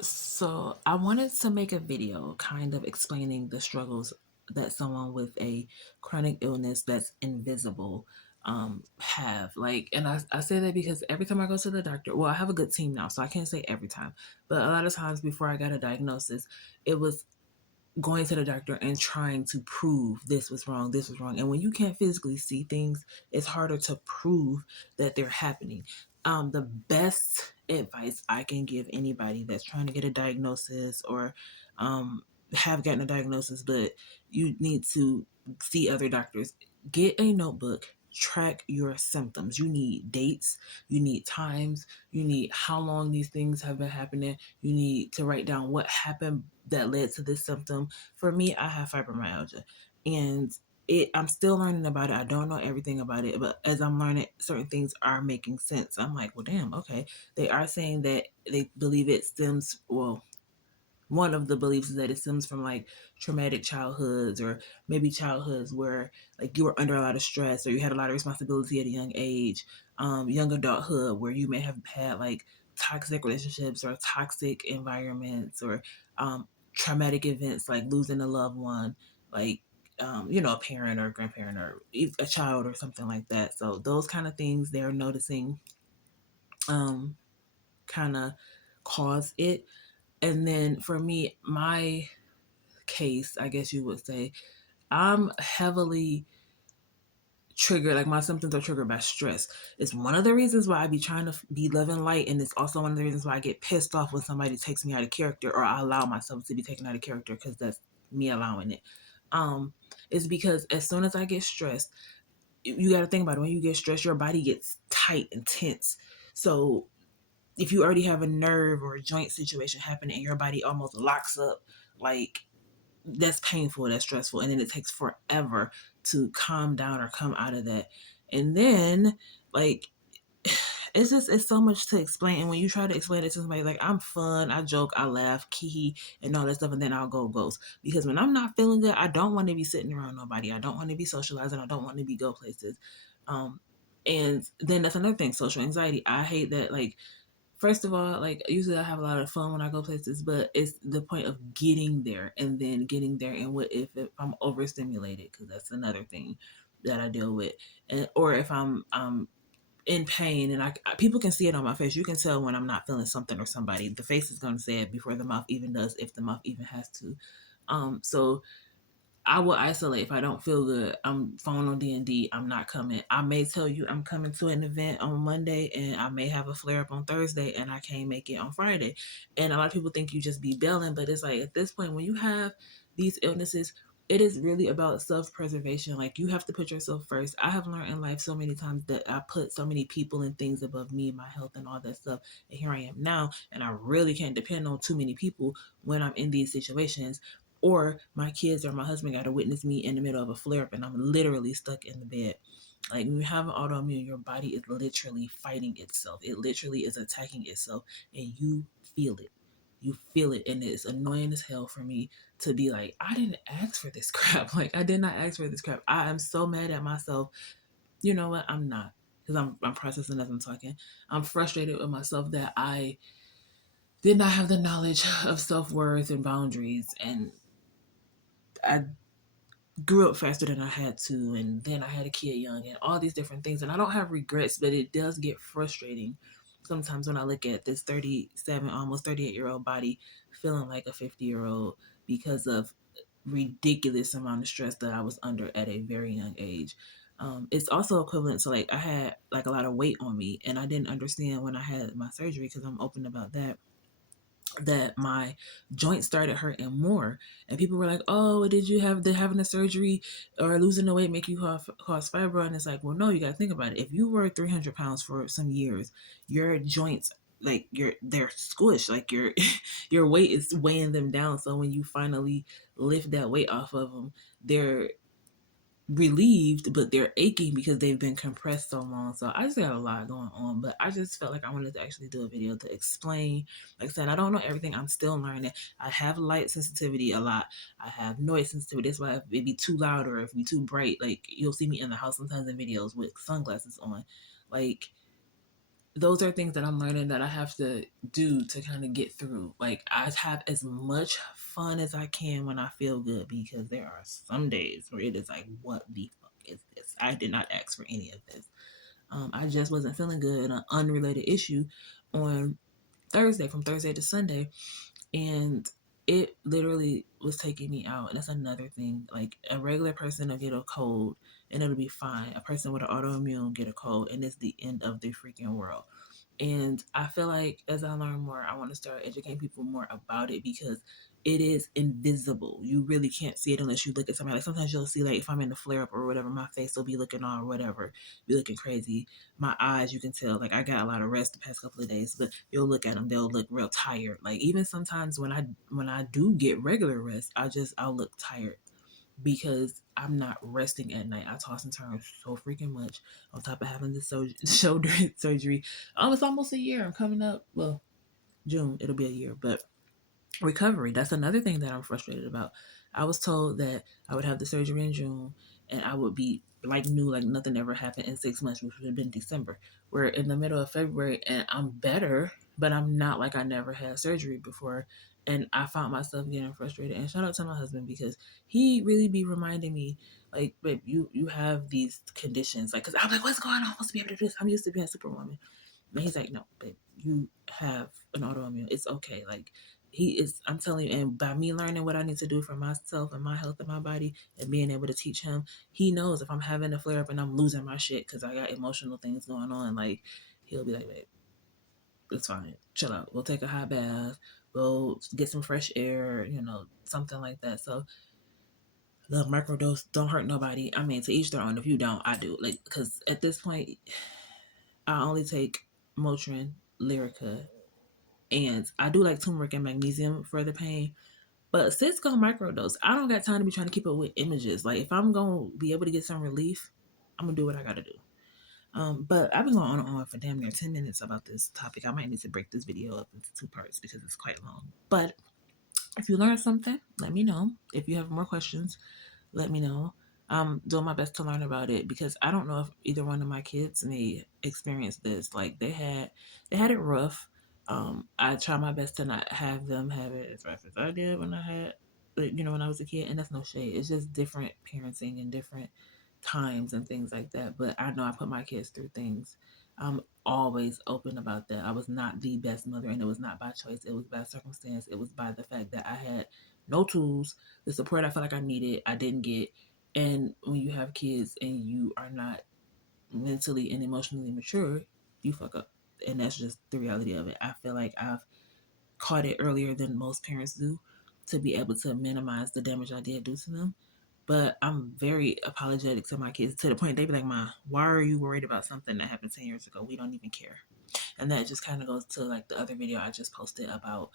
So I wanted to make a video kind of explaining the struggles that someone with a chronic illness that's invisible have. Like, and I say that because every time I go to the doctor, well, I have a good team now, so I can't say every time, but a lot of times before I got a diagnosis, it was going to the doctor and trying to prove this was wrong, this was wrong. And when you can't physically see things, it's harder to prove that they're happening. The best advice I can give anybody that's trying to get a diagnosis or have gotten a diagnosis, but you need to see other doctors, get a notebook, track your symptoms. You need dates, you need times, you need how long these things have been happening. You need to write down what happened that led to this symptom. For me, I have fibromyalgia, and I'm still learning about it. I don't know everything about it, but as I'm learning, certain things are making sense. I'm like, well, damn, okay. They are saying that they believe it stems, well, one of the beliefs is that it stems from like traumatic childhoods, or maybe childhoods where like you were under a lot of stress or you had a lot of responsibility at a young age, young adulthood where you may have had like toxic relationships or toxic environments, or traumatic events like losing a loved one, like a parent or a grandparent or a child or something like that. So those kind of things they're noticing um, kind of cause it. And then for me, my case, I guess you would say, I'm heavily triggered. Like my symptoms are triggered by stress. It's one of the reasons why I be trying to be living light, and it's also one of the reasons why I get pissed off when somebody takes me out of character, or I allow myself to be taken out of character because that's me allowing it. Um, is because as soon as I get stressed, you got to think about it. When you get stressed, your body gets tight and tense. So if you already have a nerve or a joint situation happen and your body almost locks up, like that's painful, that's stressful, and then it takes forever to calm down or come out of that. And then like it's so much to explain. And when you try to explain it to somebody, like I'm fun, I joke, I laugh, key, and all that stuff, and then I'll go ghost. Because when I'm not feeling good, I don't want to be sitting around nobody. I don't want to be socializing. I don't want to be go places. Um, and then that's another thing, social anxiety. I hate that. Like first of all, like usually I have a lot of fun when I go places, but it's the point of getting there, and then getting there, and what if I'm overstimulated, because that's another thing that I deal with, and or if I'm in pain, and people can see it on my face. You can tell when I'm not feeling something or somebody. The face is going to say it before the mouth even does, if the mouth even has to. So I will isolate if I don't feel good. I'm phone on D&D. I'm not coming. I may tell you I'm coming to an event on Monday, and I may have a flare up on Thursday, and I can't make it on Friday. And a lot of people think you just be bailing, but it's like at this point when you have these illnesses, it is really about self preservation. Like you have to put yourself first. I have learned in life so many times that I put so many people and things above me, my health, and all that stuff. And here I am now, and I really can't depend on too many people when I'm in these situations, or my kids or my husband got to witness me in the middle of a flare up and I'm literally stuck in the bed. Like when you have an autoimmune, your body is literally fighting itself. It literally is attacking itself, and you feel it. You feel it, and it's annoying as hell for me to be like, I didn't ask for this crap. Like I did not ask for this crap. I am so mad at myself. You know what? I'm not, because I'm processing as I'm talking. I'm frustrated with myself that I did not have the knowledge of self worth and boundaries, and I grew up faster than I had to, and then I had a kid young, and all these different things. And I don't have regrets, but it does get frustrating sometimes when I look at this 37, almost 38-year-old body feeling like a 50-year-old because of ridiculous amount of stress that I was under at a very young age. It's also equivalent to like I had like a lot of weight on me, and I didn't understand when I had my surgery, because I'm open about that, that my joints started hurting more. And people were like, oh, did having a surgery or losing the weight make you cause fibro? And it's like, well, no, you got to think about it. If you were 300 pounds for some years, your joints, like they're squished, like your your weight is weighing them down. So when you finally lift that weight off of them, they're relieved, but they're aching because they've been compressed so long. So I just got a lot going on, but I just felt like I wanted to actually do a video to explain. Like I said, I don't know everything. I'm still learning. I have light sensitivity a lot. I have noise sensitivity. That's why if it be too loud or if it be too bright, like you'll see me in the house sometimes in videos with sunglasses on. Like those are things that I'm learning that I have to do to kind of get through. Like, I have as much fun as I can when I feel good, because there are some days where it is like, what the fuck is this? I did not ask for any of this. I just wasn't feeling good, an unrelated issue on Thursday, from Thursday to Sunday, and it literally was taking me out. And that's another thing. Like, a regular person will get a cold and it'll be fine. A person with an autoimmune get a cold and it's the end of the freaking world. And I feel like as I learn more, I want to start educating people more about it, because it is invisible. You really can't see it unless you look at somebody. Like, sometimes you'll see, like, if I'm in the flare up or whatever, my face will be looking all whatever, be looking crazy. My eyes, you can tell, like, I got a lot of rest the past couple of days, but you'll look at them, they'll look real tired. Like, even sometimes when I do get regular rest, I'll look tired, because I'm not resting at night. I toss and turn so freaking much, on top of having this shoulder surgery. It's almost a year. I'm coming up. Well, June, it'll be a year. But recovery, that's another thing that I'm frustrated about. I was told that I would have the surgery in June and I would be like new, like nothing ever happened in 6 months, which would have been December. We're in the middle of February and I'm better, but I'm not like I never had surgery before. And I found myself getting frustrated. And shout out to my husband, because he really be reminding me, like, babe, you have these conditions. Like, because I'm like, what's going on? I'm supposed to be able to do this. I'm used to being a superwoman. And he's like, no, babe, you have an autoimmune. It's okay. Like, he is, I'm telling you, and by me learning what I need to do for myself and my health and my body, and being able to teach him, he knows if I'm having a flare up and I'm losing my shit because I got emotional things going on, like, he'll be like, babe, it's fine. Chill out. We'll take a hot bath. We'll get some fresh air, something like that. So the microdose don't hurt nobody. I mean, to each their own. If you don't, I do. Like, because at this point, I only take Motrin, Lyrica, and I do like turmeric and magnesium for the pain. But Cisco microdose, I don't got time to be trying to keep up with images. Like, if I'm gonna be able to get some relief, I'm gonna do what I gotta do. But I've been going on and on for damn near 10 minutes about this topic. I might need to break this video up into two parts because it's quite long. But if you learned something, let me know. If you have more questions, let me know. I'm doing my best to learn about it, because I don't know if either one of my kids may experience this. Like, they had it rough. I try my best to not have them have it as rough as I did when I had, when I was a kid. And that's no shade. It's just different parenting and different times and things like that. But I know I put my kids through things. I'm always open about that. I was not the best mother, and it was not by choice. It was by circumstance. It was by the fact that I had no tools. The support I felt like I needed, I didn't get. And when you have kids and you are not mentally and emotionally mature, you fuck up. And that's just the reality of it. I feel like I've caught it earlier than most parents do, to be able to minimize the damage I did do to them. But I'm very apologetic to my kids, to the point they be like, Ma, why are you worried about something that happened 10 years ago? We don't even care. And that just kind of goes to, like, the other video I just posted about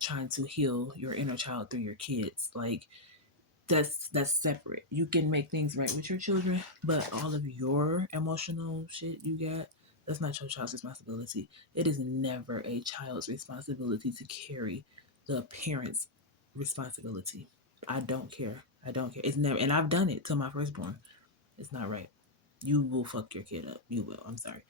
trying to heal your inner child through your kids. Like, that's separate. You can make things right with your children, but all of your emotional shit you got, that's not your child's responsibility. It is never a child's responsibility to carry the parent's responsibility. I don't care. I don't care. It's never, and I've done it to my firstborn. It's not right. You will fuck your kid up. You will. I'm sorry.